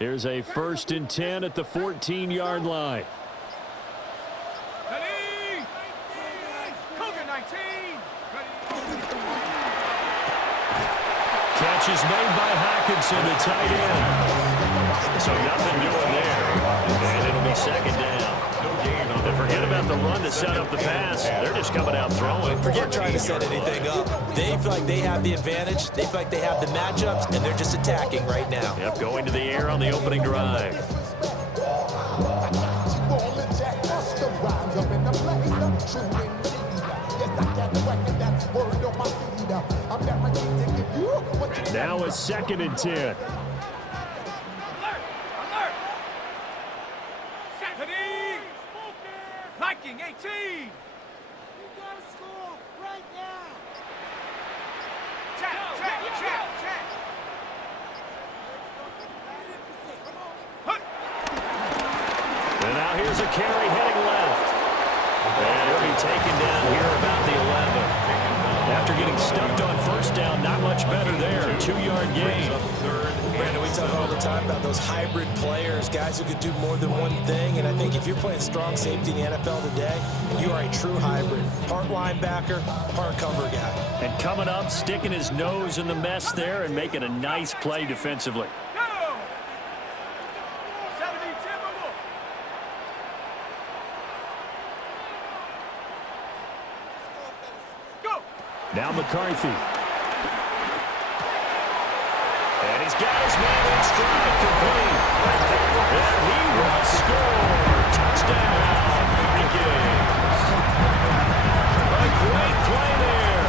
Here's a 1st and 10 at the 14-yard line. Catch is made by Hawkinson, the tight end. So nothing doing there. And it'll be 2nd down. And forget about the run to set up the pass. They're just coming out throwing. Forget trying to set anything up. They feel like they have the advantage. They feel like they have the matchups, and they're just attacking right now. Yep, going to the air on the opening drive. Now a 2nd and 10. Viking 18. You gotta score right now. Check. And now here's a carry heading left. And he'll be taken down here about the 11. After getting stuffed on 1st down, not much better there. 2-yard gain. Brandon, we talk all the time about those hybrid players, guys who could do more than one thing. And I think if you're playing strong safety in the NFL today, you are a true hybrid. Part linebacker, part cover guy. And coming up, sticking his nose in the mess there and making a nice play defensively. Now McCarthy. And he's got his man in stride complete. And he will score. Touchdown, Vikings. A great play there.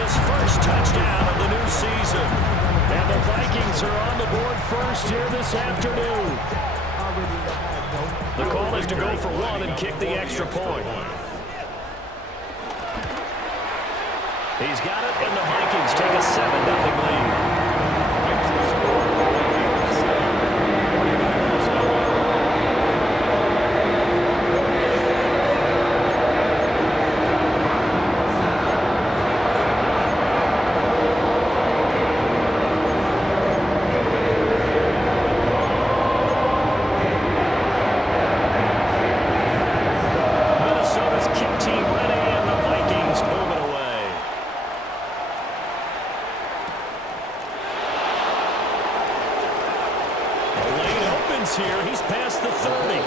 His 1st touchdown of the new season. And the Vikings are on the board first here this afternoon. The call is to go for 1 and kick the extra point. He's got it, and the Vikings take a 7-0 lead. Minnesota's kick team ready, and the Vikings move it away. Here, he's past the 30.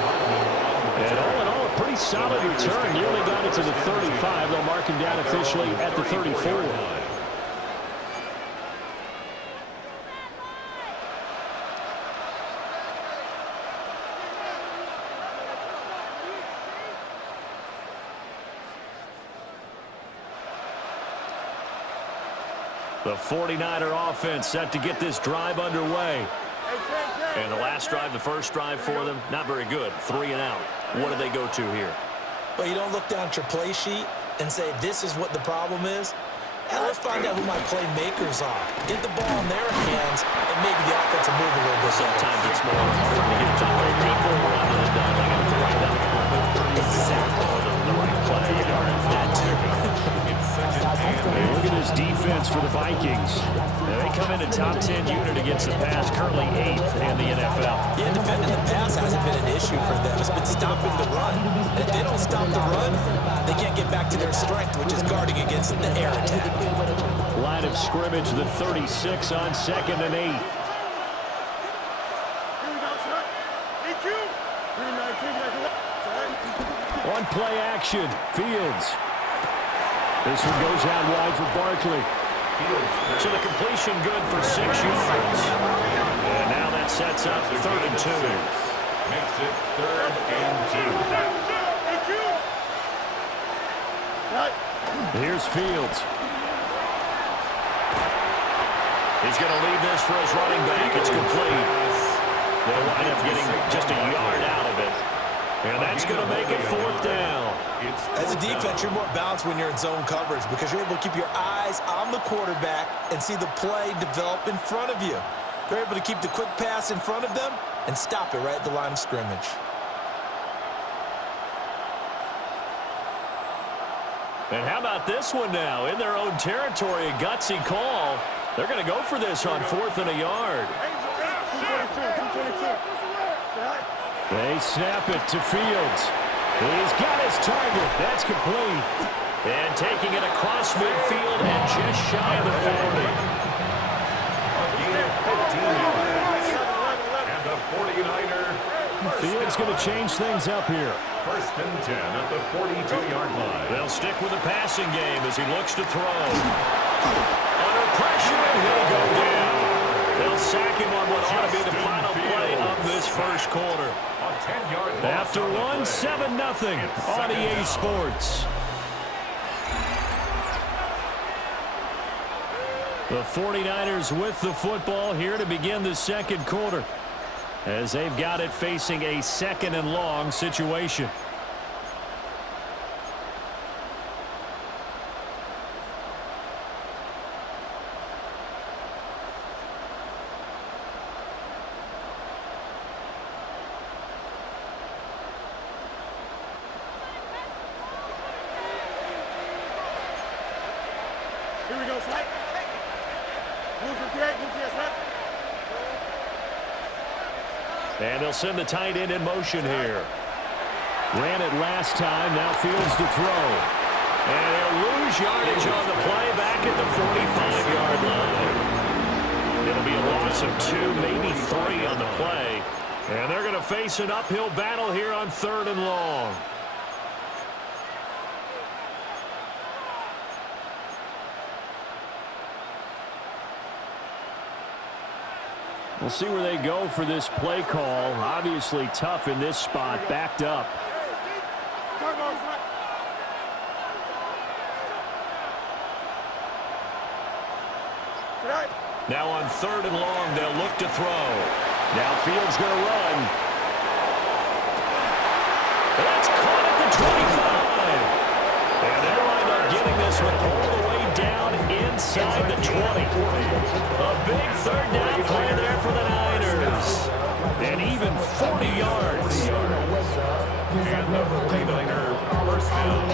And all in all, a pretty solid return. Nearly got it to the 35. They'll mark him down officially at the 34. The 49er offense set to get this drive underway. And the last drive, the first drive for them, not very good. 3 and out. What do they go to here? Well, you don't look down at your play sheet and say, this is what the problem is. And let's find out who my playmakers are. Get the ball in their hands and maybe the offense will move a little bit. Sometimes it's more important to get it to the right people rather than they got the right number. Exactly. The right play. That too. Hey, look at this defense for the Vikings. They come in a top 10 unit against the pass, currently 8th in the NFL. Yeah, defending the pass hasn't been an issue for them. It's been stopping the run. And if they don't stop the run, they can't get back to their strength, which is guarding against the air attack. Line of scrimmage, the 36 on 2nd and 8. On play action, Fields. This one goes out wide for Barkley. So the completion good for 6 yards. And now that sets up 3rd and 2. Makes it 3rd and 2. Here's Fields. He's going to leave this for his running back. It's complete. They'll wind up getting just a yard out of it. And that's going to make it 4th down. As a defense, you're more balanced when you're in zone coverage because you're able to keep your eyes on the quarterback and see the play develop in front of you. They're able to keep the quick pass in front of them and stop it right at the line of scrimmage. And how about this one now? In their own territory, a gutsy call. They're going to go for this on 4th and a yard. 222. They snap it to Fields. He's got his target. That's complete. And taking it across midfield and just shy of the 40. And the 49er. Field's going to change things up here. First and 10 at the 42-yard line. They'll stick with the passing game as he looks to throw. Under pressure, and he'll go down. They'll sack him on what ought to be the final play of this first quarter. A 10-yard loss. After one, 7-0 on EA Sports. The 49ers with the football here to begin the second quarter, as they've got it facing a second and long situation. Here we go, Slap. Move for Greg, move for your Slap. And they'll send the tight end in motion here. Ran it last time, now Fields to throw. And they'll lose yardage on the play back at the 45-yard line. It'll be a loss of 2, maybe 3 on the play. And they're going to face an uphill battle here on 3rd and long. We'll see where they go for this play call. Obviously tough in this spot, backed up. Now on 3rd and long, they'll look to throw. Now Fields going to run. That's caught at the 25. And they'll wind up getting this one all the way down inside the 20. A big 3rd down play there for the Niners. And even 40 yards. And the 49er first down.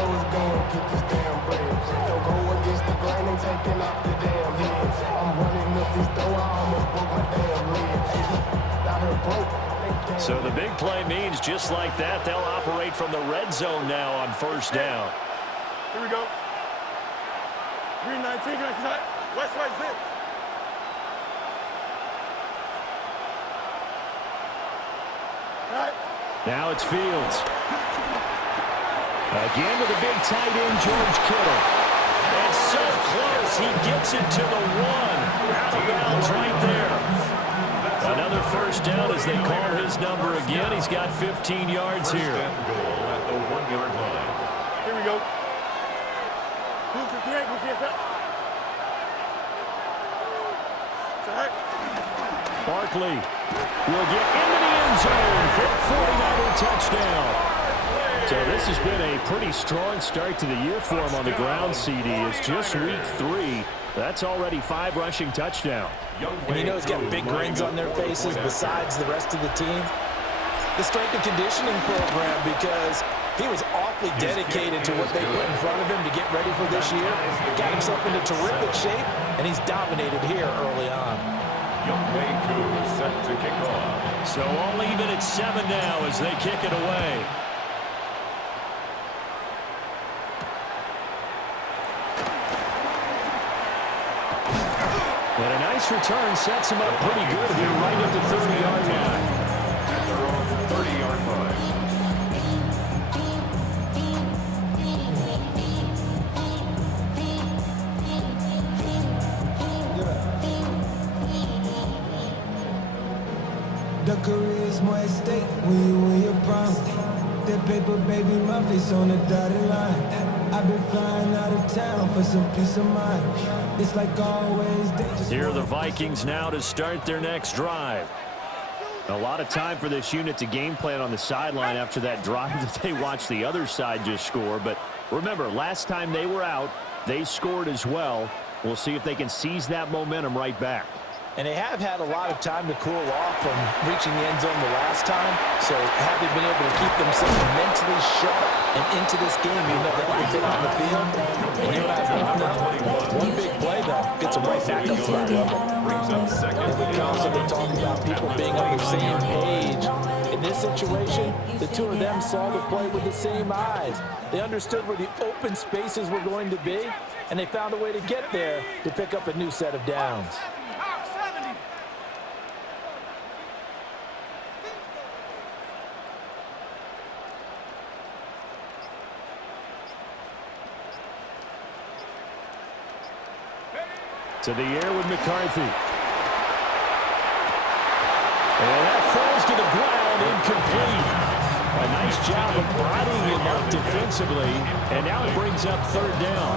So the big play means just like that, they'll operate from the red zone now on 1st down. Here we go. Green 19, West, zip. Now it's Fields. Again with a big tight end, George Kittle. And so close, he gets it to the 1. Out of bounds right there. Another 1st down as they call his number again. He's got 15 yards here. First and goal at the 1-yard line. Here we go. Move for Greg, move for your Barkley will get into the end zone for a 49er touchdown. So this has been a pretty strong start to the year for him on the ground, CD. It's just week 3. That's already 5 rushing touchdowns. And you know he's got big grins on their faces besides the rest of the team. The strength and conditioning program, because he was awfully dedicated to what they put in front of him to get ready for this year. Got himself into terrific shape, and he's dominated here early on. Youngway Koo set to kick off. So all even at 7 now as they kick it away. And a nice return sets him up pretty good here right at the 30-yard line. At their own 30-yard line. The career's more at stake when you win your prime. That paper, baby, my face on the dotted line. I've been flying out of town for some peace of mind. It's like always. Here are the Vikings now to start their next drive. A lot of time for this unit to game plan on the sideline after that drive that they watched the other side just score. But remember, last time they were out, they scored as well. We'll see if they can seize that momentum right back. And they have had a lot of time to cool off from reaching the end zone the last time. So have they been able to keep themselves mentally sharp and into this game, even though they haven't been on the field? And you and I both know, one big play, though, gets them right back up to that level. And we constantly talk about people being on the same page. In this situation, the two of them saw the play with the same eyes. They understood where the open spaces were going to be, and they found a way to get there to pick up a new set of downs. To the air with McCarthy. And that falls to the ground, incomplete. A nice job of bodying him up defensively, and now it brings up third down.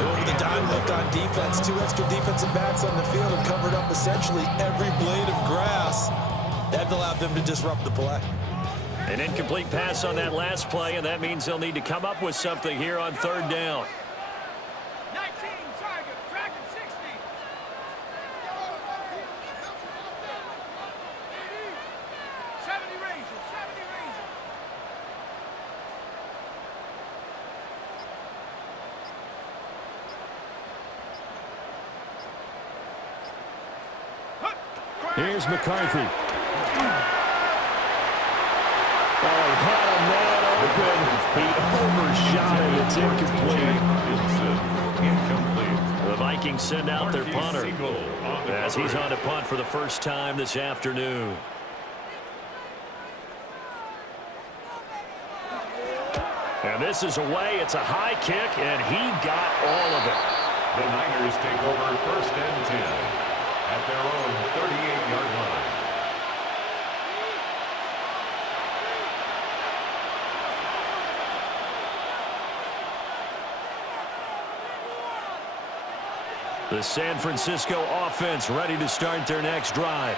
Over the dime look on defense, two extra defensive backs on the field and covered up essentially every blade of grass. That allowed them to disrupt the play. An incomplete pass on that last play, and that means they'll need to come up with something here on third down. 19, Tiger, Dragon 60. 70 Ranger, 70 Ranger. Here's McCarthy. Oh, he had a man open. He overshot it. It's incomplete. The Vikings send out their punter as he's on to punt for the first time this afternoon. And this is away. It's a high kick, and he got all of it. The Niners take over first and 10 at their own 38-yard line. The San Francisco offense ready to start their next drive.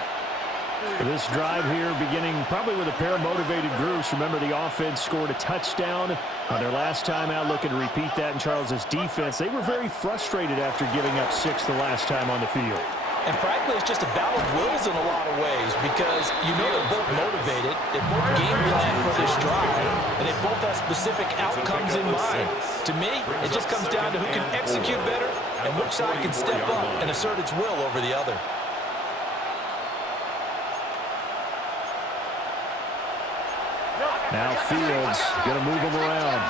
This drive here beginning probably with a pair of motivated groups. Remember, the offense scored a touchdown on their last time out. Looking to repeat that in Charles's defense. They were very frustrated after giving up 6 the last time on the field. And frankly, it's just a battle of wills in a lot of ways because you know they're both motivated, they both game plan for this drive, and they both have specific outcomes in mind. To me, it just comes down to who can execute better and which side can step up and assert its will over the other. Now Fields going to move him around.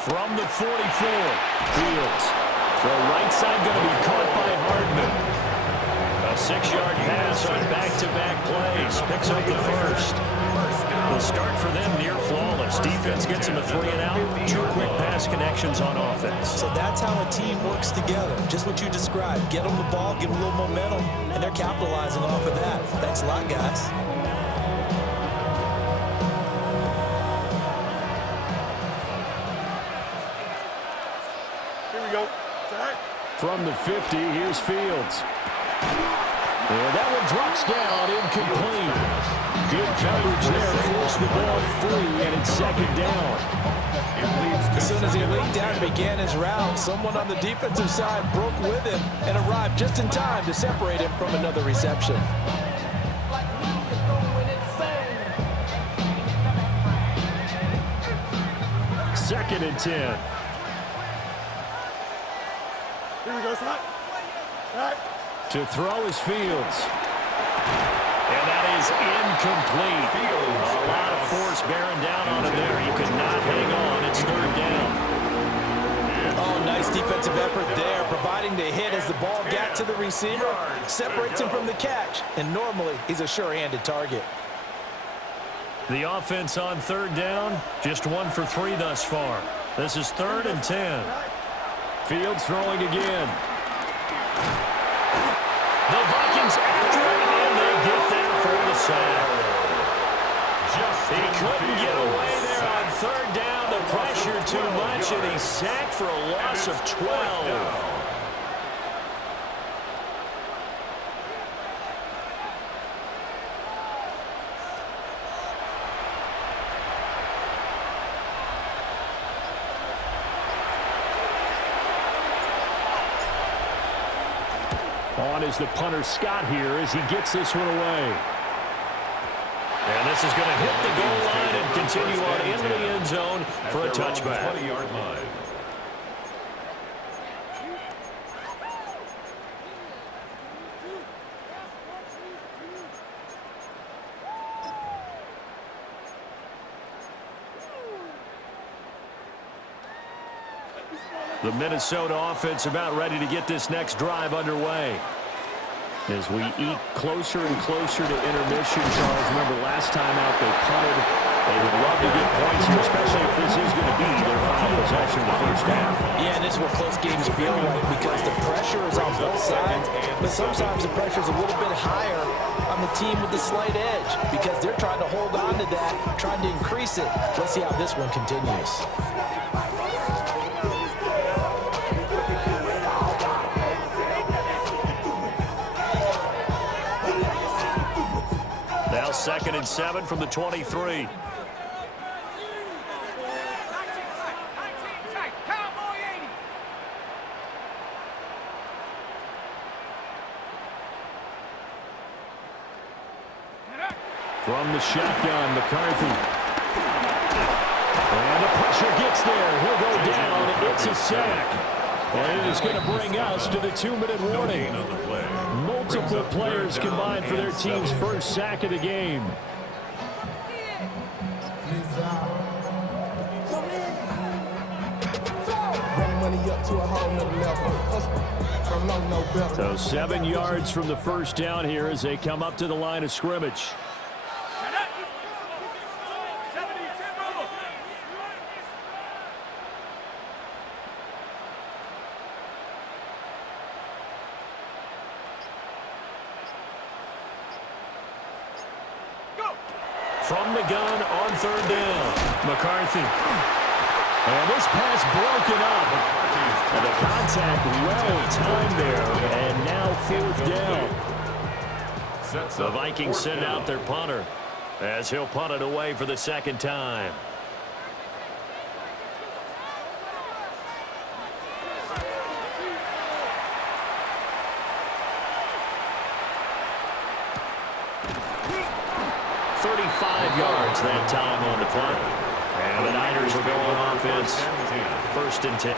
From the 44, Fields. Throw right side going to be caught by Hardman. A 6-yard pass on back-to-back plays. Picks up the first. The start for them near flawless. Defense gets them a 3-and-out. 2 quick pass connections on offense. So that's how a team works together. Just what you described. Get them the ball, give them a little momentum, and they're capitalizing off of that. Thanks a lot, guys. From the 50, here's Fields. And that one drops down, incomplete. Good coverage there, forced the ball free, and it's second down. As soon as he leaned down and began his route, someone on the defensive side broke with him and arrived just in time to separate him from another reception. Second and 10. Here we go, Slot. To throw is Fields. And that is incomplete. A lot of force bearing down on him there. He could not hang on. It's third down. Oh, nice defensive effort there, providing the hit as the ball got to the receiver, separates him from the catch, and normally he's a sure-handed target. The offense on third down, just 1 for 3 thus far. This is third and 10. Fields throwing again. The Vikings after it, and they get there for the sack. He couldn't get away there on third down. The pressure too much, and he's sacked for a loss of 12. On is the punter Scott here as he gets this one away. And this is going to hit the goal line and continue on into the end zone for a touchback. 20-yard line. The Minnesota offense about ready to get this next drive underway. As we eke closer and closer to intermission, Charles, remember last time out they punted. They would love to get points here, especially if this is going to be their final possession of the first half. Yeah, and this is what close games feel like because the pressure is on both sides, but sometimes the pressure is a little bit higher on the team with the slight edge because they're trying to hold on to that, trying to increase it. Let's see how this one continues. Now 2nd and 7 from the 23. 19 tight, Cowboy 80. From the shotgun, McCarthy. And the pressure gets there. He'll go down. It's a sack. And it is going to bring us to the 2-minute warning. Multiple players combined for their team's first sack of the game. So 7 yards from the first down here as they come up to the line of scrimmage. From the gun on 3rd down, McCarthy. And this pass broken up. And the contact well timed there. And now 4th down. The Vikings send out their punter as he'll punt it away for the 2nd time. Yards that time on the punt. And the Niners will go on offense. 1st and 10.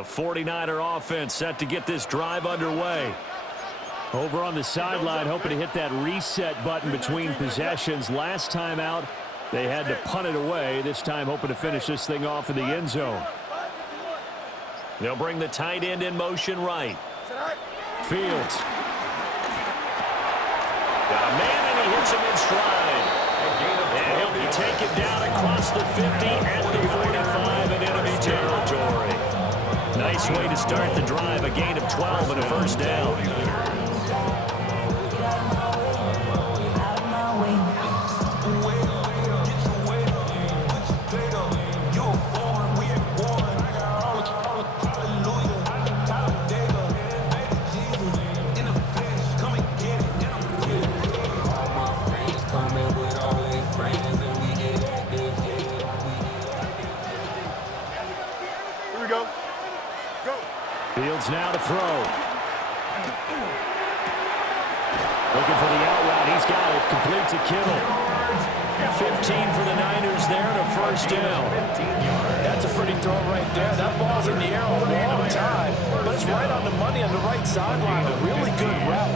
The 49er offense set to get this drive underway. Over on the sideline, hoping to hit that reset button between possessions. Last time out, they had to punt it away. This time, hoping to finish this thing off in the end zone. They'll bring the tight end in motion right. Fields. Got a man, and he hits him in stride. And he'll be taken down across the 50 at the 45 in enemy territory. Nice way to start the drive. A gain of 12 and a first down. Fields now to throw. Looking for the out route. He's got it. Complete to Kittle. 15 for the Niners there and a first down. That's a pretty throw right there. That ball's in the air a long time, but it's right on the money on the right sideline. A really good route.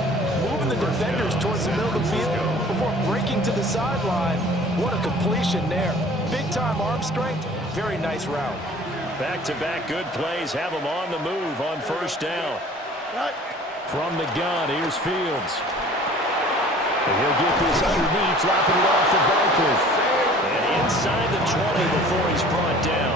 Moving the defenders towards the middle of the field before breaking to the sideline. What a completion there. Big-time arm strength. Very nice route. Back-to-back good plays have them on the move on first down. From the gun, here's Fields. And he'll get this underneath, dropping it off for Barkley. And inside the 20 before he's brought down.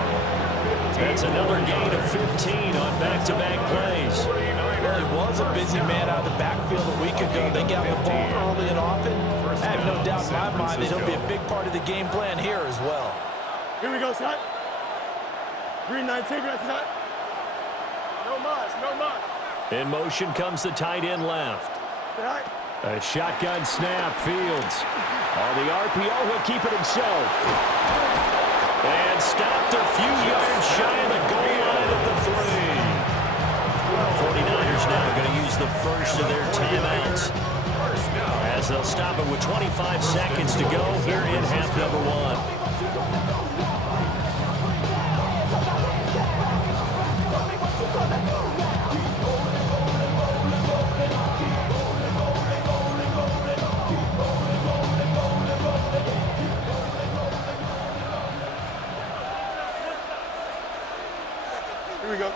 That's another gain of 15 on back-to-back plays. Well, he was a busy man out of the backfield a week ago. They got the ball early and often. I have no doubt in my mind that he'll be a big part of the game plan here as well. Here we go, son. Green 19, that's not. No mas, no mas. In motion comes the tight end left. A shotgun snap, Fields. On the RPO, he'll keep it himself. And stopped a few yards shy of the goal line at the 3. 49ers now going to use the first of their timeouts, as they'll stop it with 25 seconds to go here in half number 1. Here we go.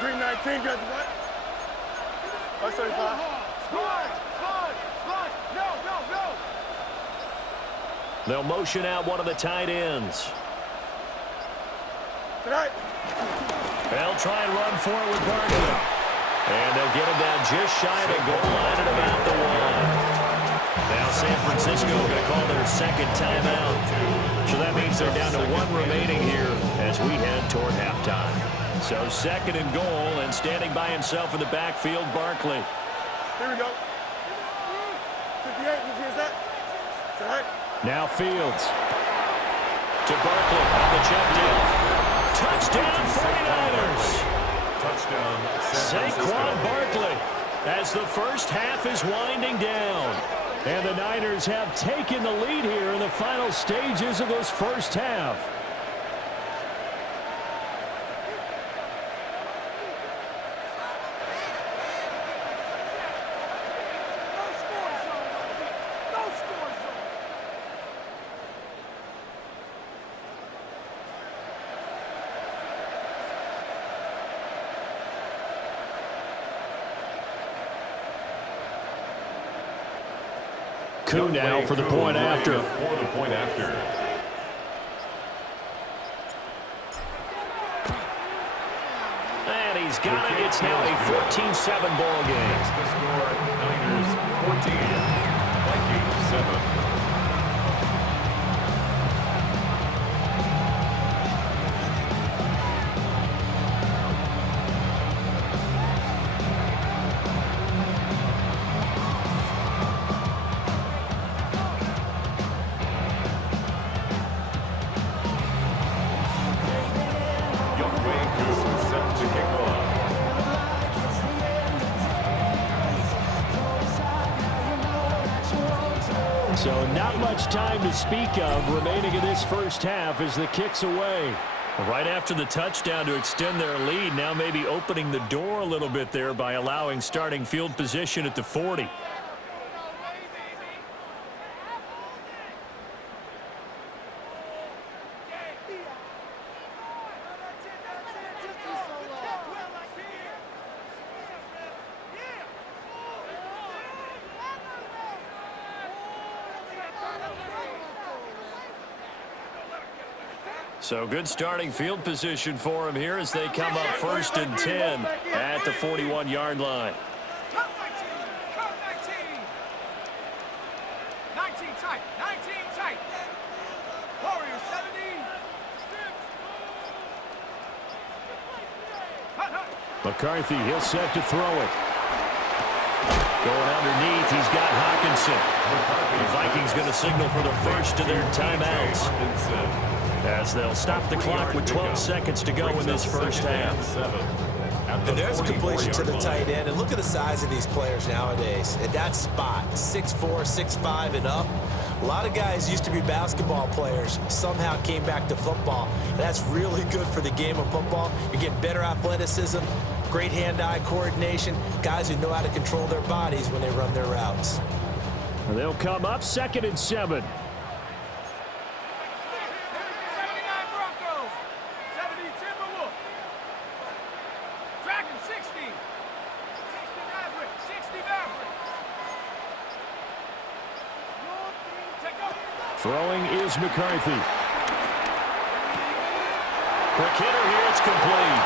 Green 19, got the what? 575. Go. They'll motion out one of the tight ends. Tonight. They'll try and run for it with Barkley. And they'll get him down just shy of the goal line at about the 1. Now San Francisco going to call their second timeout. So that means they're down to 1 remaining here as we head toward halftime. So second and goal, and standing by himself in the backfield, Barkley. Here we go. 58, you see that? Tonight. Now Fields. To Barkley on the check down. Touchdown 49ers. Touchdown. Saquon Barkley as the first half is winding down. And the Niners have taken the lead here in the final stages of this first half. Coup now for the point after. For the point after. And he's got it. It's now a 14-7 ball game. The score, Niners 14, Vikings 7. So not much time to speak of remaining in this first half as the kick's away. Right after the touchdown to extend their lead, now maybe opening the door a little bit there by allowing starting field position at the 40. So good starting field position for him here as they come up 1st and 10 at the 41-yard line. Cut 19. Cut 19. 19 tight. 19 tight. Warrior 70. McCarthy, he'll set to throw it. Going underneath, he's got Hawkinson. The Vikings going to signal for the first of their timeouts, as they'll stop the clock with 12 seconds to go in this first half. And there's a completion to the tight end. And look at the size of these players nowadays. At that spot, 6'4", 6'5", and up. A lot of guys used to be basketball players, somehow came back to football. And that's really good for the game of football. You're getting better athleticism, great hand-eye coordination, guys who know how to control their bodies when they run their routes. They'll come up 2nd and 7. Throwing is McCarthy. Quick hitter here, it's complete.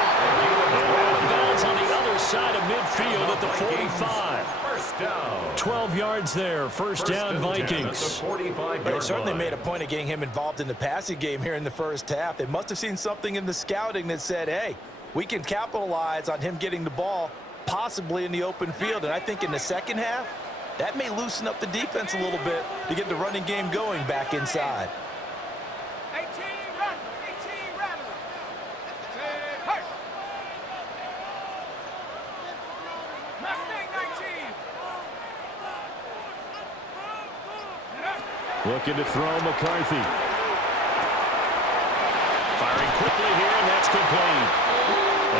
And out of bounds on the other side of midfield at the 45. First down. 12 yards there, first down Vikings. They certainly made a point of getting him involved in the passing game here in the first half. They must have seen something in the scouting that said, hey, we can capitalize on him getting the ball possibly in the open field. And I think in the second half, that may loosen up the defense a little bit to get the running game going back inside. 18 run. Mustang 19. Looking to throw McCarthy. Firing quickly here, and that's complete.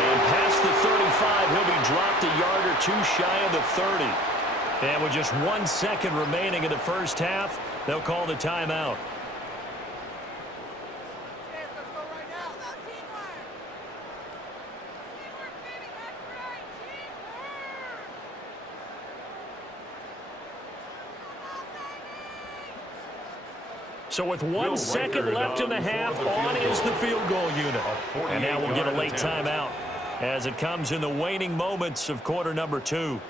And past the 35, he'll be dropped a yard or two shy of the 30. And with just 1 second remaining in the first half, they'll call the timeout. So with 1 second left in the half, on is the field goal unit. And now we'll get a late timeout as it comes in the waning moments of quarter number 2.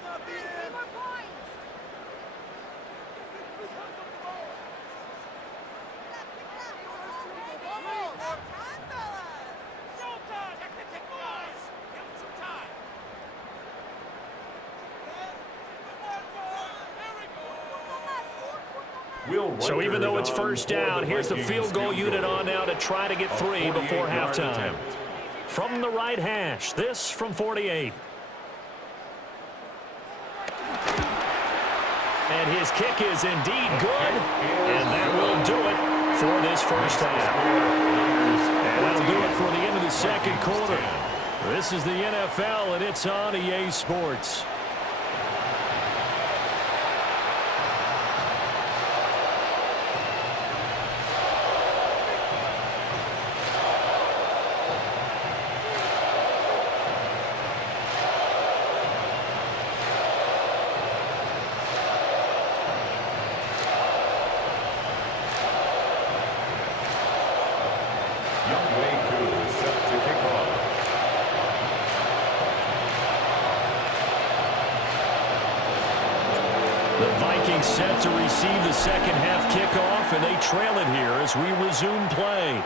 So even though it's first down, here's the field goal unit on now to try to get 3 before halftime. From the right hash, this from 48. And his kick is indeed good, and that will do it for this first half. And that'll do it for the end of the second quarter. This is the NFL, and it's on EA Sports. Set to receive the second half kickoff, and they trail it here as we resume play.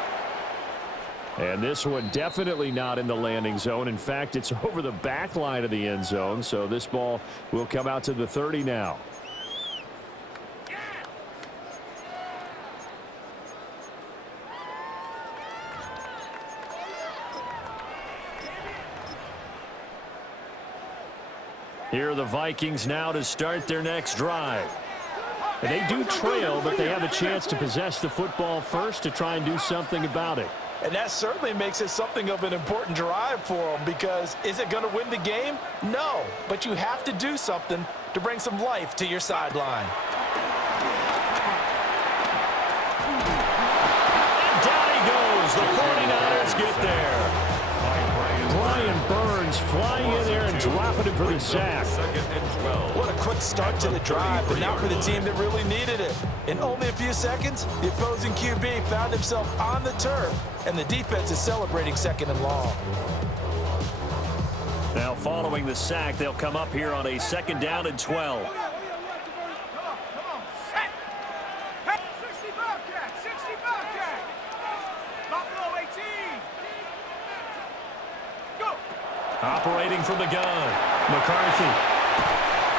And this one definitely not in the landing zone. In fact, it's over the back line of the end zone, so this ball will come out to the 30 now. Here are the Vikings now to start their next drive. And they do trail, but they have a chance to possess the football first to try and do something about it. And that certainly makes it something of an important drive for them, because is it going to win the game? No, but you have to do something to bring some life to your sideline. And down he goes. The 49ers get there. Brian Burns flying in there and dropping him for the sack. What a quick start to the drive, but not for the team that really needed it. In only a few seconds, the opposing QB found himself on the turf, and the defense is celebrating 2nd and long. Now following the sack, they'll come up here on a 2nd down and 12. Come on, set. Hey, 60 Bobcat, 60 Bobcat. Buffalo 18. Go. Operating from the gun, McCarthy.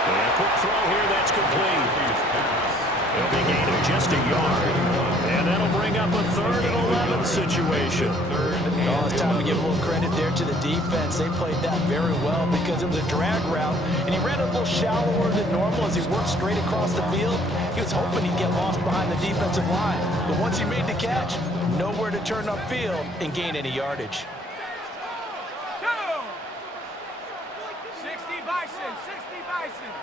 And a quick throw here, that's complete. It'll be a gain of just a yard. And that'll bring up a 3rd and 11 situation. Oh, it's time to give a little credit there to the defense. They played that very well because it was a drag route, and he ran a little shallower than normal as he worked straight across the field. He was hoping he'd get lost behind the defensive line. But once he made the catch, nowhere to turn upfield and gain any yardage. Go. 60 Bison, 60 Bison.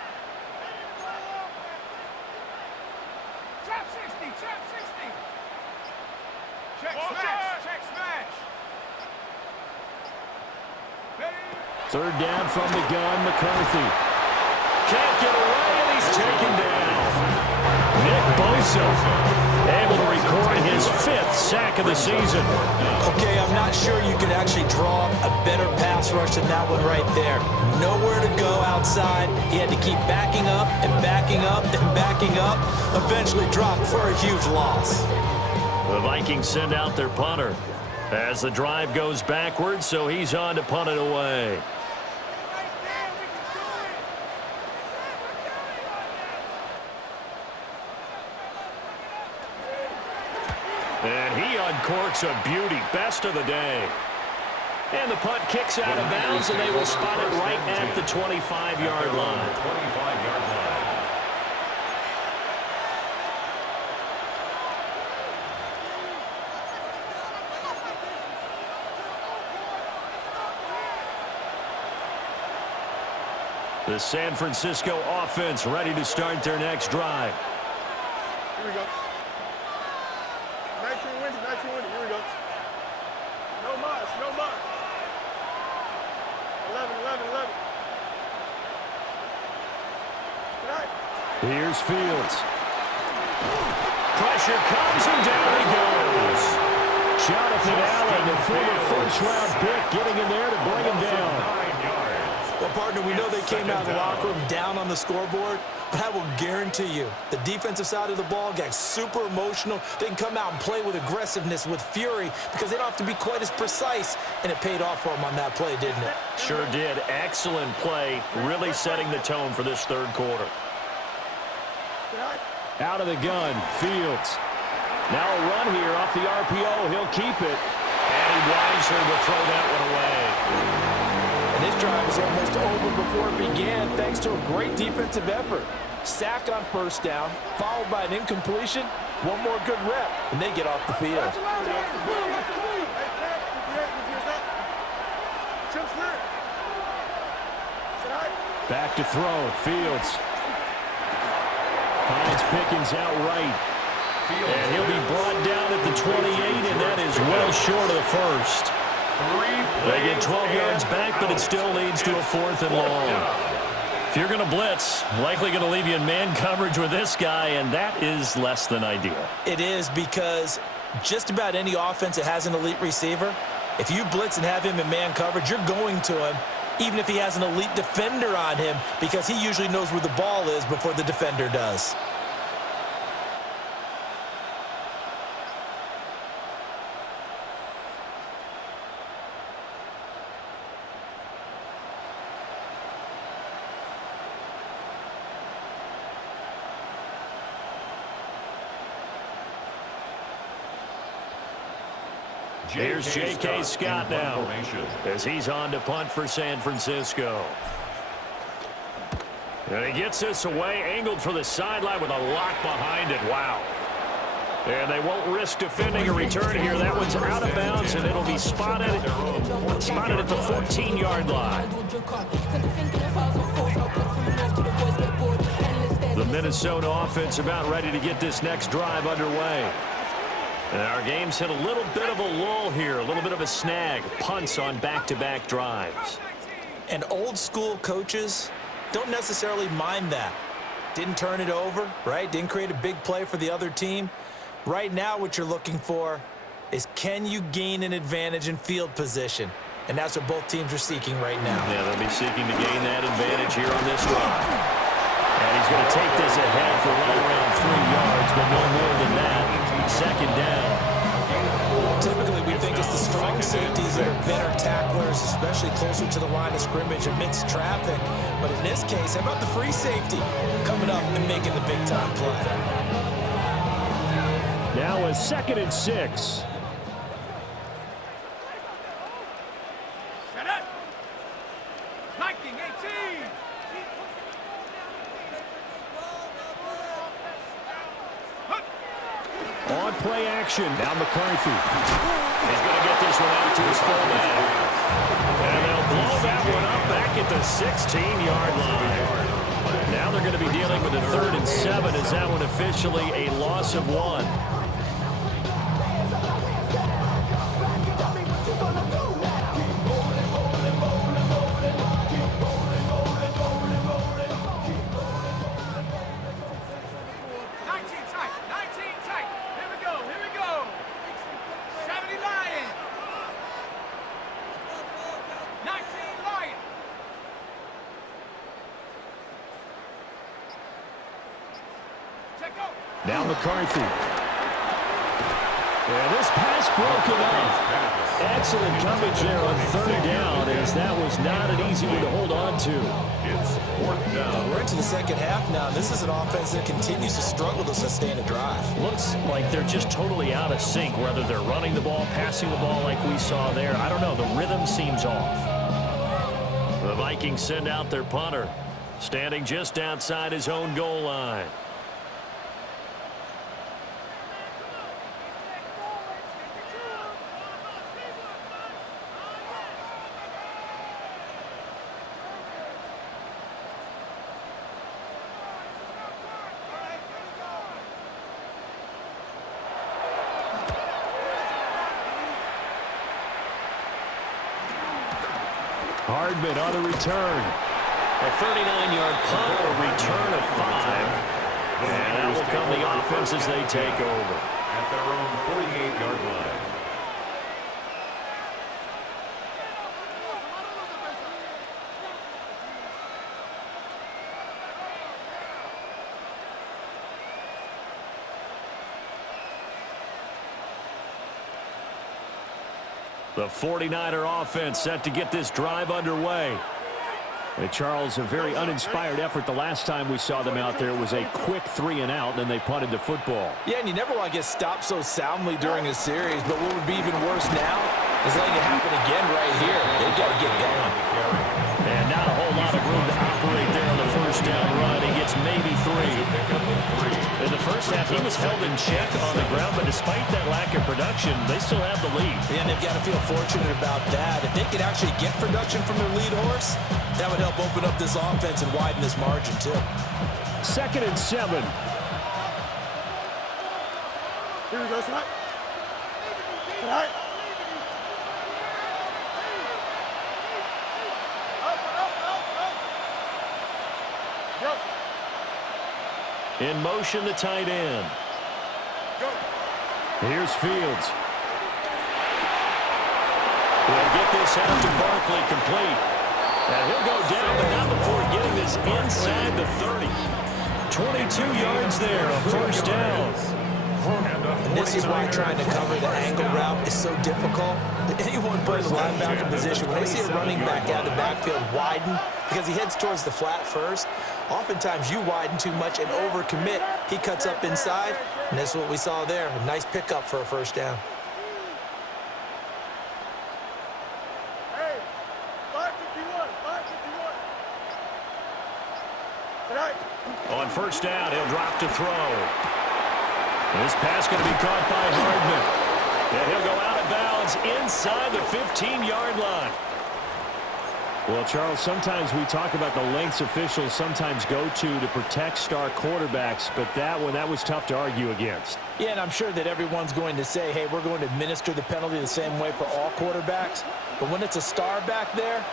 Trap 60, trap 60. Check smash, check smash. Ready? 3rd down from the gun, McCarthy. Can't get away, and he's taken down. Nick Bosa able to record his 5th sack of the season. Okay, I'm not sure you could actually draw a better pass rush than that one right there. Nowhere to go outside. He had to keep backing up and backing up and backing up. Eventually dropped for a huge loss. The Vikings send out their punter as the drive goes backwards, so he's on to punt it away. And he uncorks a beauty, best of the day. And the punt kicks out of bounds, and they will spot it right at the 25-yard line. 25-yard line. The San Francisco offense ready to start their next drive. Here we go. 19 windy, 19 windy. Here we go. No mas, no mas. 11, 11, 11. Tonight. Here's Fields. Pressure comes, and down he goes. Jonathan Allen, the former first-round pick, getting in there to bring him down. Well, partner, we know they came out of the locker room down on the scoreboard, but I will guarantee you the defensive side of the ball got super emotional. They can come out and play with aggressiveness, with fury, because they don't have to be quite as precise, and it paid off for them on that play, didn't it? Sure did. Excellent play, really setting the tone for this 3rd quarter. Out of the gun, Fields. Now a run here off the RPO. He'll keep it, and he wisely will throw that one away. And this drive is almost over before it began, thanks to a great defensive effort. Sack on 1st down, followed by an incompletion. One more good rep, and they get off the field. Back to throw. Fields finds Pickens outright. And he'll be brought down at the 28, and that is well short of the 1st. They get 12 yards back, but it still leads to a 4th and long. If you're going to blitz, likely going to leave you in man coverage with this guy, and that is less than ideal. It is, because just about any offense that has an elite receiver, if you blitz and have him in man coverage, you're going to him, even if he has an elite defender on him, because he usually knows where the ball is before the defender does. Here's J.K. Scott now as he's on to punt for San Francisco. And he gets this away, angled for the sideline with a lock behind it. Wow. And they won't risk defending a return here. That one's out of bounds, and it'll be spotted at the 14-yard line. The Minnesota offense about ready to get this next drive underway. And our game's hit a little bit of a lull here, a little bit of a snag. Punts on back-to-back drives. And old school coaches don't necessarily mind that. Didn't turn it over, right? Didn't create a big play for the other team. Right now what you're looking for is, can you gain an advantage in field position? And that's what both teams are seeking right now. Yeah, they'll be seeking to gain that advantage here on this drive. And he's going to take this ahead for right around 3 yards, but no more than that. Second down. Typically, we think it's the strong safeties that are better tacklers, especially closer to the line of scrimmage amidst traffic. But in this case, how about the free safety coming up and making the big-time play? Now a 2nd and 6. Set up. Viking 18. On play action. Now McCarthy. He's going to get this one out to his fullback. And they'll blow that one up back at the 16-yard line. Now they're going to be dealing with a 3rd and 7 as that one officially a loss of 1. Now McCarthy. Yeah, this pass broken up. Excellent coverage there on 3rd down, as that was not an easy one to hold on to. It's 4th down. We're into the second half now. This is an offense that continues to struggle to sustain a drive. Looks like they're just totally out of sync, whether they're running the ball, passing the ball like we saw there. I don't know. The rhythm seems off. The Vikings send out their punter, standing just outside his own goal line. Hardman on the return. A 39-yard punt, a return of 5. And that will come the offense as they take over. At their own 48-yard line. The 49er offense set to get this drive underway. And Charles, a very uninspired effort the last time we saw them out there. It was a quick 3 and out, and then they punted the football. Yeah, and you never want to get stopped so soundly during a series, but what would be even worse now is letting it happen again right here. They've got to get going. And not a whole lot of room to operate there on the 1st down run. He gets maybe 3. In the first half, he was held in check on the ground, but despite that lack of production, they still have the lead. And they've got to feel fortunate about that. If they could actually get production from their lead horse, that would help open up this offense and widen this margin, too. 2nd and 7. Here we go, Scott. Tonight. In motion, the tight end. Here's Fields. He'll get this out to Barkley, complete. And he'll go down, but not before getting this inside the 30. 22 yards there, a 1st down. And this is why trying to cover the angle route is so difficult. Anyone playing the linebacker position, when they see a running back out of the backfield widen, because he heads towards the flat first, oftentimes you widen too much and overcommit. He cuts up inside, and that's what we saw there. A nice pickup for a 1st down. Hey, 551, 551. Tonight. On 1st down, he'll drop to throw. This pass going to be caught by Hardman. And he'll go out of bounds inside the 15-yard line. Well, Charles, sometimes we talk about the lengths officials sometimes go to protect star quarterbacks, but that was tough to argue against. Yeah, and I'm sure that everyone's going to say, hey, we're going to administer the penalty the same way for all quarterbacks. But when it's a star back there,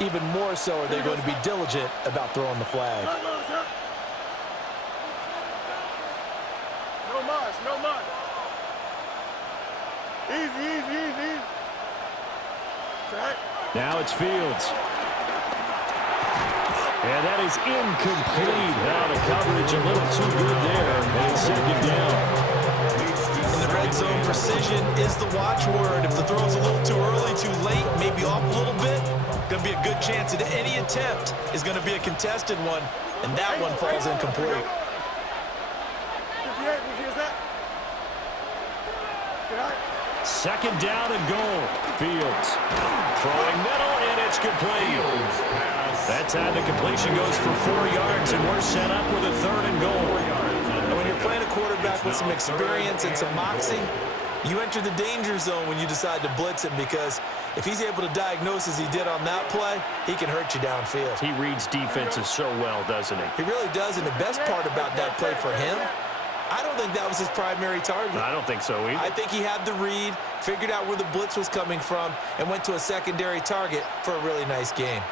even more so are they going to be diligent about throwing the flag. No much, no much. Easy, easy, easy. Right. Now it's Fields. And that is incomplete. Now the coverage a little too good there. And second down. In the red zone, precision is the watchword. If the throw's a little too early, too late, maybe off a little bit, going to be a good chance that any attempt is going to be a contested one, and that one falls incomplete. Second down and goal. Fields throwing middle, and it's complete. That time the completion goes for 4 yards, and we're set up with a third and goal. And when you're playing a quarterback with some experience and some moxie, you enter the danger zone when you decide to blitz him, because if he's able to diagnose as he did on that play, he can hurt you downfield. He reads defenses so well, doesn't he? He really does, and the best part about that play for him, I don't think that was his primary target. I don't think so either. I think he had the read, figured out where the blitz was coming from, and went to a secondary target for a really nice gain.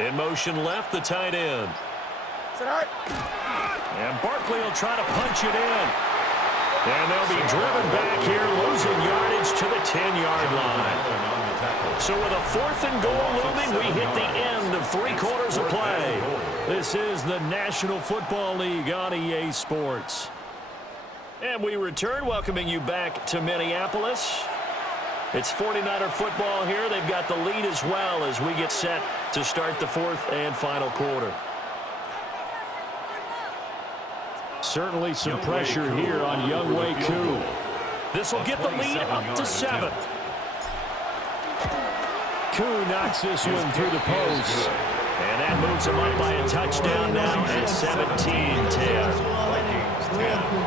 In motion left, the tight end. And Barkley will try to punch it in. And they'll be driven back here, losing yardage to the 10-yard line. So with a 4th and goal looming, we hit the end of 3 quarters of play. This is the National Football League on EA Sports. And we return, welcoming you back to Minneapolis. It's 49er football here. They've got the lead as well as we get set to start the 4th and final quarter. Certainly some pressure here on Younghoe Koo. This will get the lead up to 7. Koo knocks this one through the post. And that moves him up by a touchdown now at 17-10.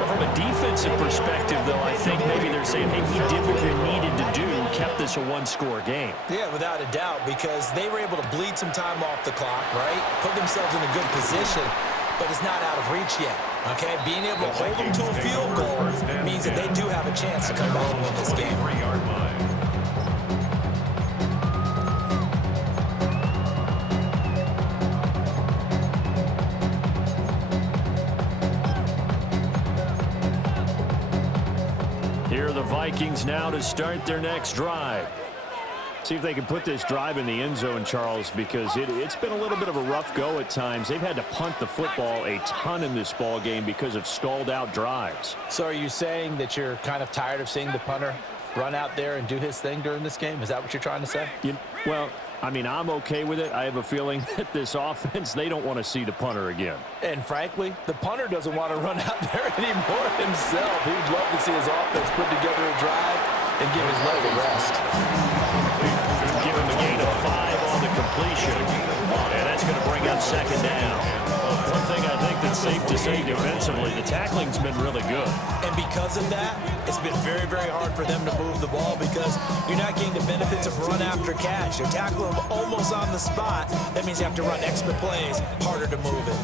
From a defensive perspective, though, I think maybe they're saying, hey, we did what we needed to do, kept this a 1-score game. Yeah, without a doubt, because they were able to bleed some time off the clock, right? Put themselves in a good position, but it's not out of reach yet, okay? Being able to hold them to a field goal means that they do have a chance to come back and win this game. Here are the Vikings now to start their next drive. See if they can put this drive in the end zone, Charles, because it's been a little bit of a rough go at times. They've had to punt the football a ton in this ball game because of stalled out drives. So are you saying that you're kind of tired of seeing the punter run out there and do his thing during this game? Is that what you're trying to say? Well, I mean, I'm okay with it. I have a feeling that this offense, they don't want to see the punter again. And frankly, the punter doesn't want to run out there anymore himself. He would love to see his offense put together a drive and give his leg a rest. Give him a gain of 5 on the completion. And that's going to bring up second down. One thing I think that's safe to say defensively, the tackling's been really good. And because of that, it's been very, very hard for them to move the ball because you're not getting the benefits of run after catch. You're tackling them almost on the spot. That means you have to run extra plays, harder to move it.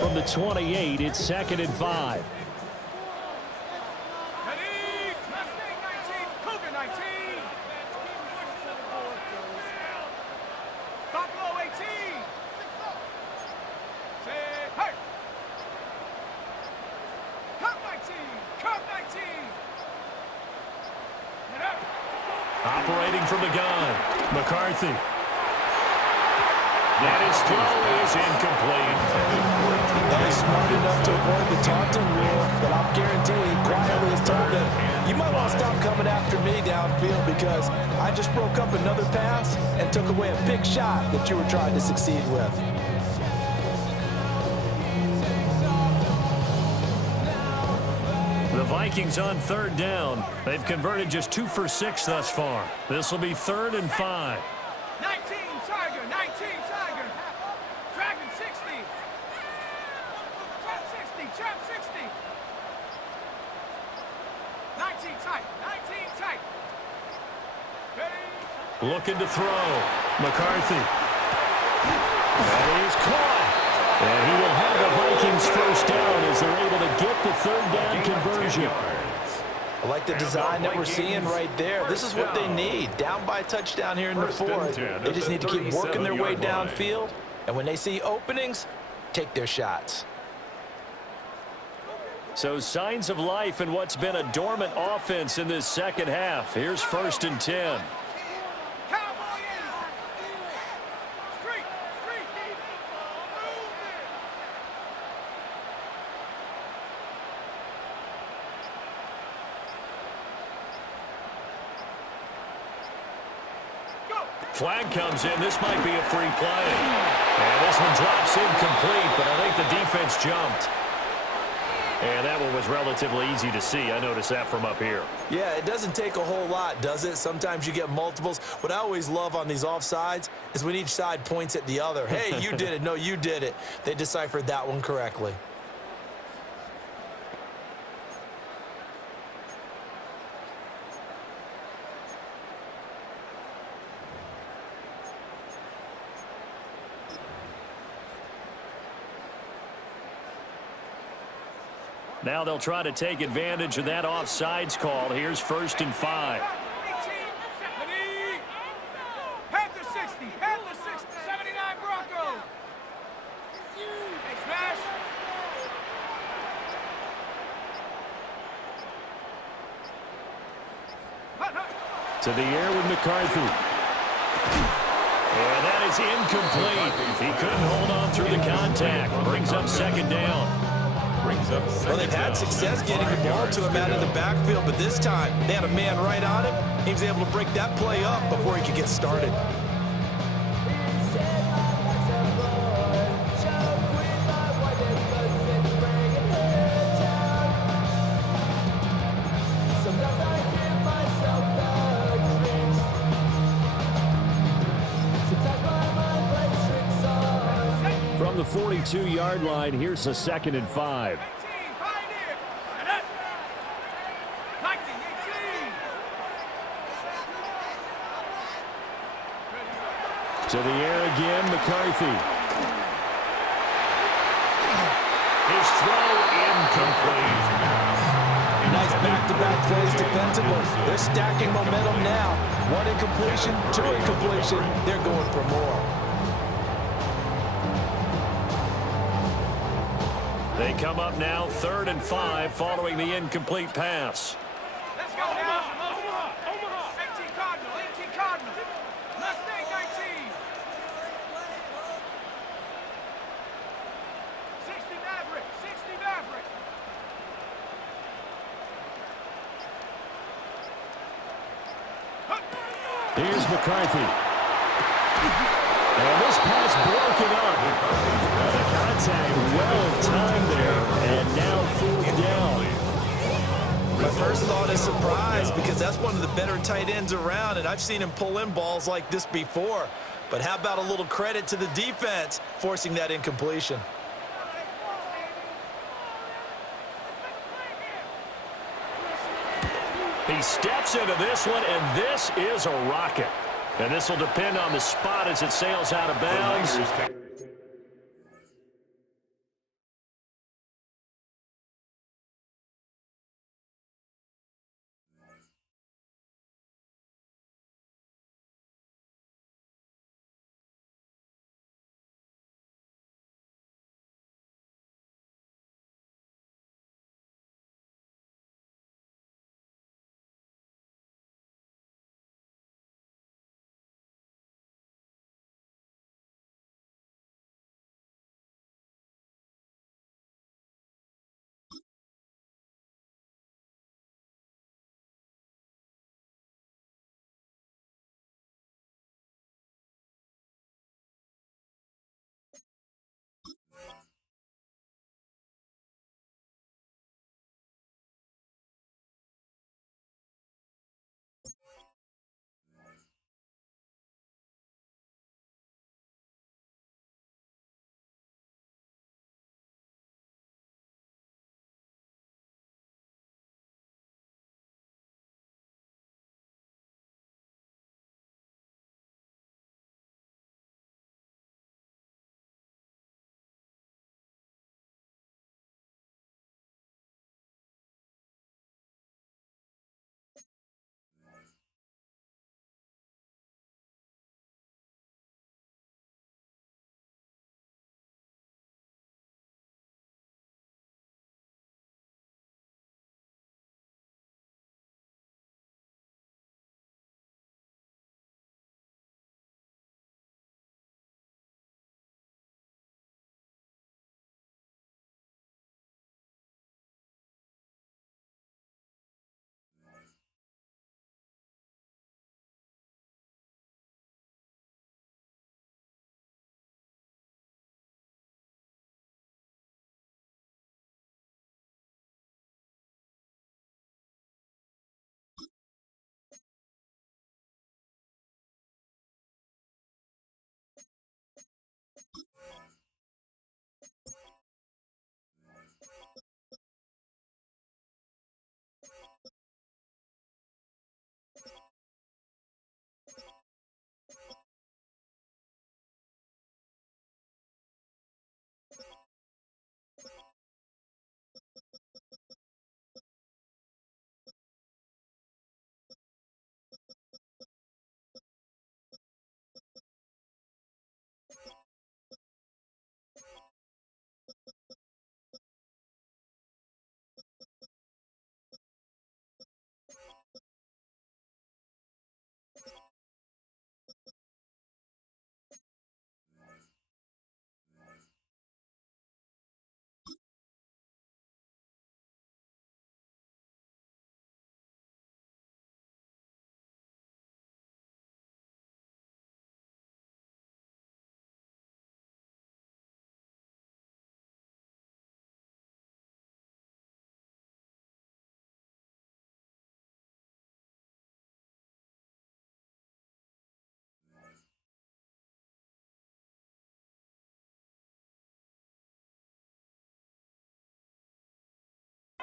From the 28, it's 2nd and 5. Operating from the gun, McCarthy. And his throw is incomplete. That is smart enough to avoid the taunting rule, but I'm guaranteeing quietly has told them, you might want to stop coming after me downfield because I just broke up another pass and took away a big shot that you were trying to succeed with. The Vikings on 3rd down. They've converted just 2 for 6 thus far. This will be 3rd and 5. 19 Tiger, 19 Tiger. Looking to throw. McCarthy. That is caught. And he will have the Vikings first down as they're able to get the third down conversion. I like the design that we're seeing right there. This is what they need. Down by a touchdown here in the fourth. They just need to keep working their way downfield. And when they see openings, take their shots. So signs of life in what's been a dormant offense in this second half. Here's 1st and 10. Cowboy in. Street. Go. Flag comes in. This might be a free play. And this one drops incomplete, but I think the defense jumped. And that one was relatively easy to see. I noticed that from up here. Yeah, it doesn't take a whole lot, does it? Sometimes you get multiples. What I always love on these offsides is when each side points at the other. Hey, you did it. No, you did it. They deciphered that one correctly. Now they'll try to take advantage of that offsides call. Here's 1st and 5. 18. Panther 60. Panther 60. 79 Broncos. Hey, smash. To the air with McCarthy. And that is incomplete. He couldn't hold on through the contact. Brings up 2nd down. Well, they've had success getting the ball to him out of the backfield, but this time they had a man right on him. He was able to break that play up before he could get started. From the 42-yard line, here's a 2nd and 5. 18. Pioneer. And up. Viking 18. To the air again, McCarthy. His throw incomplete. Nice back-to-back plays defensively. They're stacking momentum now. 1 incompletion, 2 incompletion. They're going for more. They come up now 3rd and 5 following the incomplete pass. Let's go now. 18 Cardinal. 18 Cardinal. Mustang 19. 60 Maverick. 60 Maverick. Here's McCarthy. And this pass broken up. The contact well timed there, and now 4th down. My first thought is surprise because that's one of the better tight ends around, and I've seen him pull in balls like this before. But how about a little credit to the defense forcing that incompletion? He steps into this one, and this is a rocket. And this will depend on the spot as it sails out of bounds.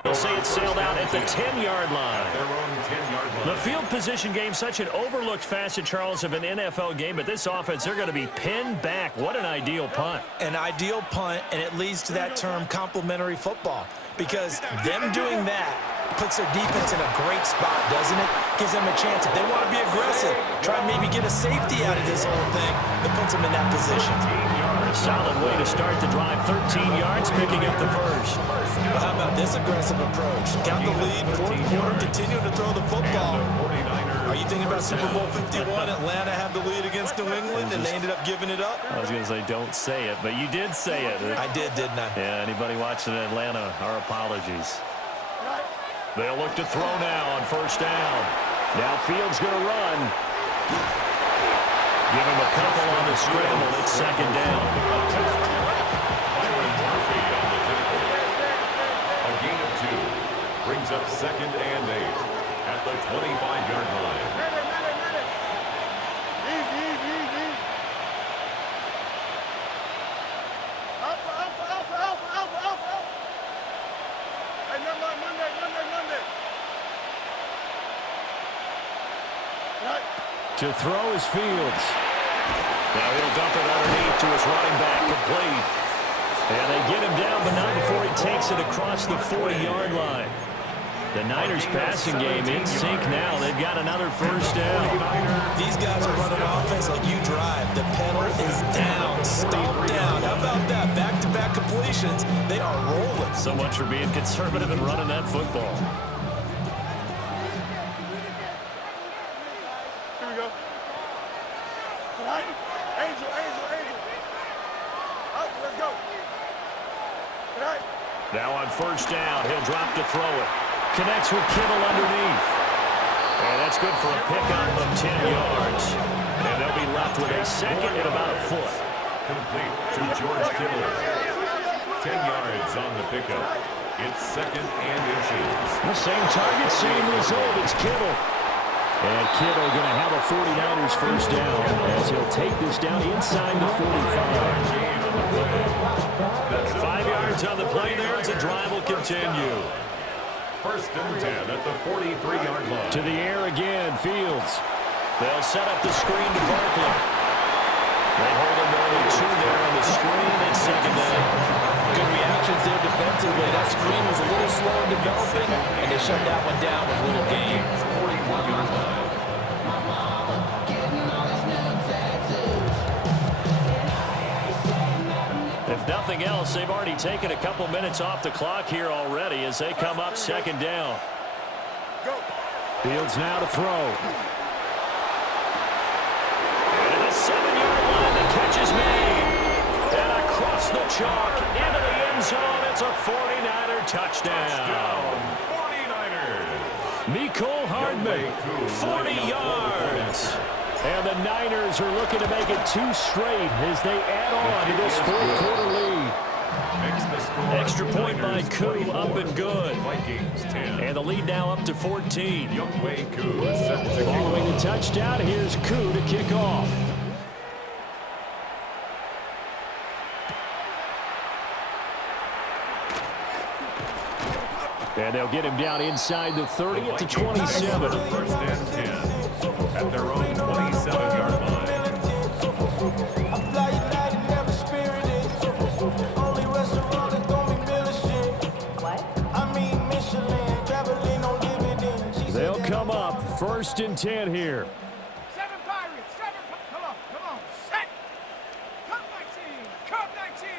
They'll say it sailed out at the 10-yard line. Their own 10-yard line. The field position game, such an overlooked facet, Charles, of an NFL game, but this offense, they're going to be pinned back. What an ideal punt. An ideal punt, and it leads to that term complementary football, because them doing that puts their defense in a great spot, doesn't it? Gives them a chance. If they want to be aggressive, try and maybe get a safety out of this whole thing, that puts them in that position. Solid way to start the drive. 13 yards, picking up the first. Well, how about this aggressive approach? Count the lead, fourth quarter, continue to throw the football. Are you thinking about Super Bowl 51? Atlanta had the lead against New England, and they ended up giving it up? I was going to say, don't say it, but you did say it. I did, didn't I? Yeah, anybody watching Atlanta, our apologies. They'll look to throw now on first down. Now Fields going to run. Give him a couple on the scramble. It's second down. A gain of 2 brings up second and 8 at the 25-yard line. Easy. Alpha. Hey, Monday. Right. To throw is Fields. Now he'll dump it underneath to his running back, complete. And they get him down, but not before he takes it across the 40-yard line. The Niners passing game in sync now. They've got another first down. These guys are running offense like you drive. The pedal is down, stop down. How about that? Back-to-back completions. They are rolling. So much for being conservative and running that football. Here we go. Right. Angel. Up, let's go. Right. Now on first down, he'll drop to throw it. Connects with Kittle underneath. And that's good for a pickup of 10 yards. And they'll be left with a second and about a foot. Complete to George Kittle. 10 yards on the pickup. It's second and inches. The same target, same result. It's Kittle. And Kittle going to have a 49ers first down as he'll take this down inside the 45. 5 yards on the play there as the drive will continue. First and 10 at the 43-yard line. To the air again, Fields. They'll set up the screen to Barkley. They hold him only 2 there on the screen. It's second down. Good reactions there defensively. That screen was a little slow in developing, and they shut that one down with a little gain. 41-yard line. If nothing else, they've already taken a couple minutes off the clock here already as they come up second down. Fields now to throw. And at the 7-yard line, the catch is made. And across the chalk, into the end zone, it's a 49er touchdown. 49ers. Mecole Hardman, 40 yards. And the Niners are looking to make it 2 straight as they add on to this fourth quarter lead. Extra point by Koo, up and good. Vikings 10. And the lead now up to 14. Younghoe Koo is set to kick Following the off. touchdown, here's Koo to kick off. And they'll get him down inside the 30 at the 27. First and 10 at their own 27-yard line. They'll come up first and 10 here. 7 Pirates, 7. Come on. Set. Come 19.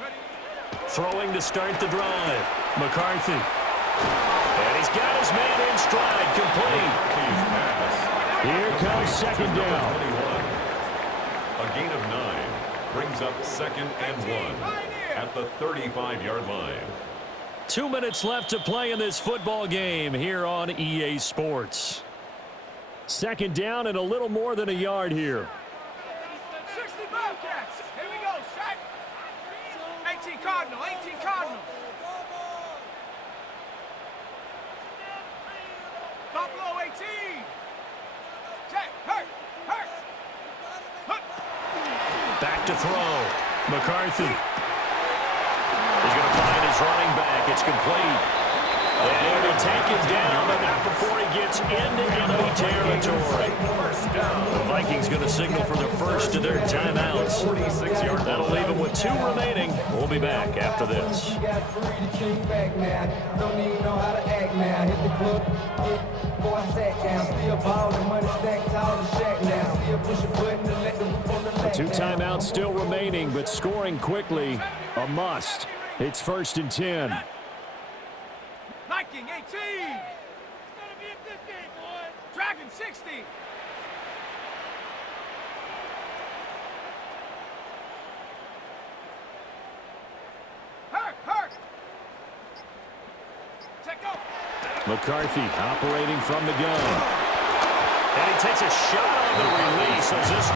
Ready. Throwing to start the drive. McCarthy. And he's got his man in stride, complete. Here comes second down. 21. A gain of 9 brings up second and 1 at the 35-yard line. 2 minutes left to play in this football game here on EA Sports. Second down and a little more than a yard here. 60 Bobcats. Here we go. Set. 18 Cardinal. Buffalo 18. Check. Hurt. Back to throw. McCarthy. He's going to find his Vikings running back. It's complete. And he'll take it down, but not before he gets into enemy territory. First down. The Vikings going to signal for their first of their timeouts. 46-yard That'll leave them with 2 remaining. We'll be back after this. Two timeouts still remaining, but scoring quickly, a must. It's 1st and 10. Viking 18. It's gonna be a good game, boy. Dragon 60. Hurt. Check out. McCarthy operating from the gun. And he takes a shot on the release as this